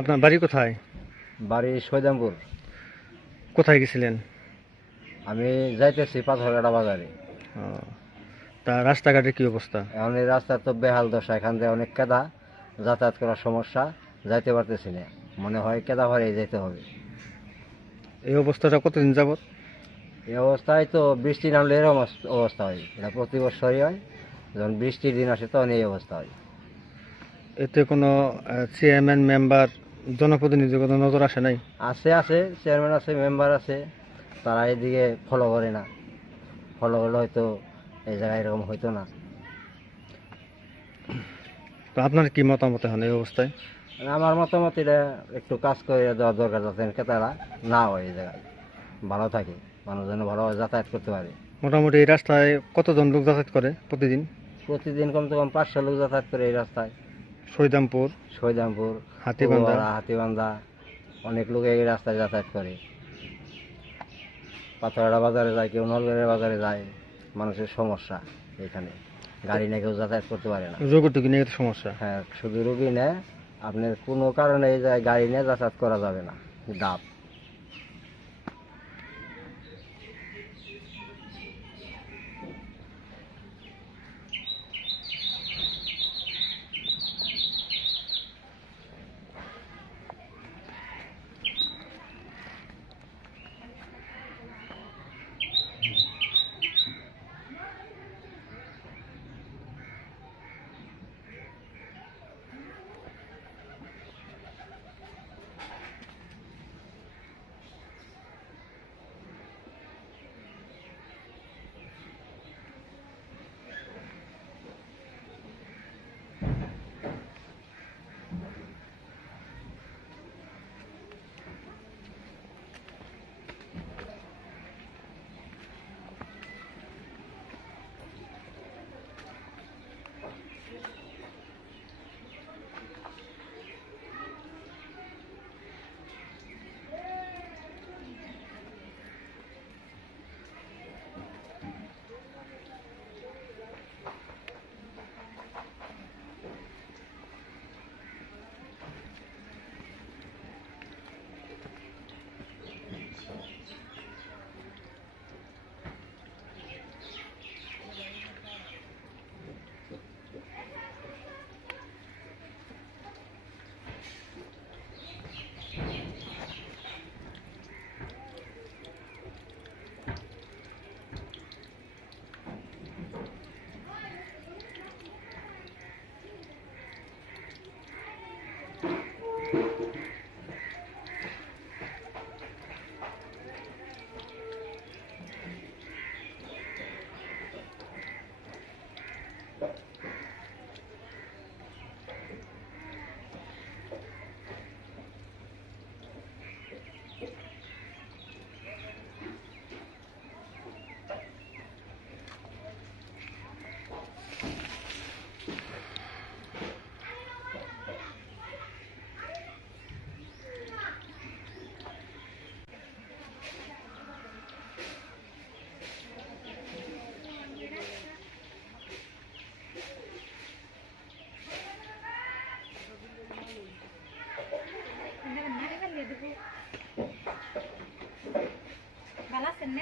আপনার বাড়ি কোথায়? বাড়ি সৈদামপুর। কোথায় গেছিলেন? আমি যাইতেছি পাথরঘাটা বাজারে। ও, তা রাস্তাঘাটের কি অবস্থা? এখন এই রাস্তা তো বেহাল দশা, এখান থেকে অনেক কেদা, যাতায়াত করার সমস্যা, যাইতে পারতেছি না। মনে হয় কেদা ভরে যেতে হবে। এই অবস্থাটা কতদিন যাবত? এই অবস্থায় তো বৃষ্টি নামলে এরকম অবস্থা হয়, এটা প্রতি বছরই হয়। যখন বৃষ্টির দিন আসে তখন এই অবস্থা হয়। এতে কোনো চেয়ারম্যান মেম্বার জনপ্রতিনিধি কোনো নজর আসে নাই? আছে আছে, চেয়ারম্যান আছে, মেম্বার আছে, তারা এদিকে ফলো করে না। ফলো করলে হয়তো এই জায়গায় এরকম হইতো না। তো আপনার কি মতামত এখন এই অবস্থায়? আমার মতামত এটা একটু কাজ করে দেওয়া দরকার, যাতে কেতারা না হয়, এই জায়গায় ভালো থাকে, মানুষ যেন ভালোভাবে যাতায়াত করতে পারে। মোটামুটি এই রাস্তায় কতজন লোক যাতায়াত করে প্রতিদিন? প্রতিদিন কমসে কম 500 লোক যাতায়াত করে এই রাস্তায়। সৈদামপুর, সৈদামপুর, হাতিবান্ধা। হাতিবান্ধা, অনেক লোক এই রাস্তায় যাতায়াত করে। পাথরঘাটা বাজারে যায়, কেউ নলগড়ের বাজারে যায়। মানুষের সমস্যা এখানে, গাড়ি নিয়ে কেউ যাতায়াত করতে পারে না। রোগটুকি নিয়ে তো সমস্যা। হ্যাঁ, শুধু রুগী নেয়, আপনার কোনো কারণে এই জায়গায় গাড়ি নিয়ে যাতায়াত করা যাবে না, ডাব।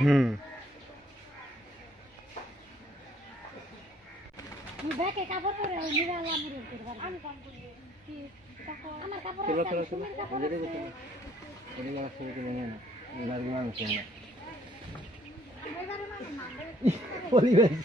হুম। পরিবেশ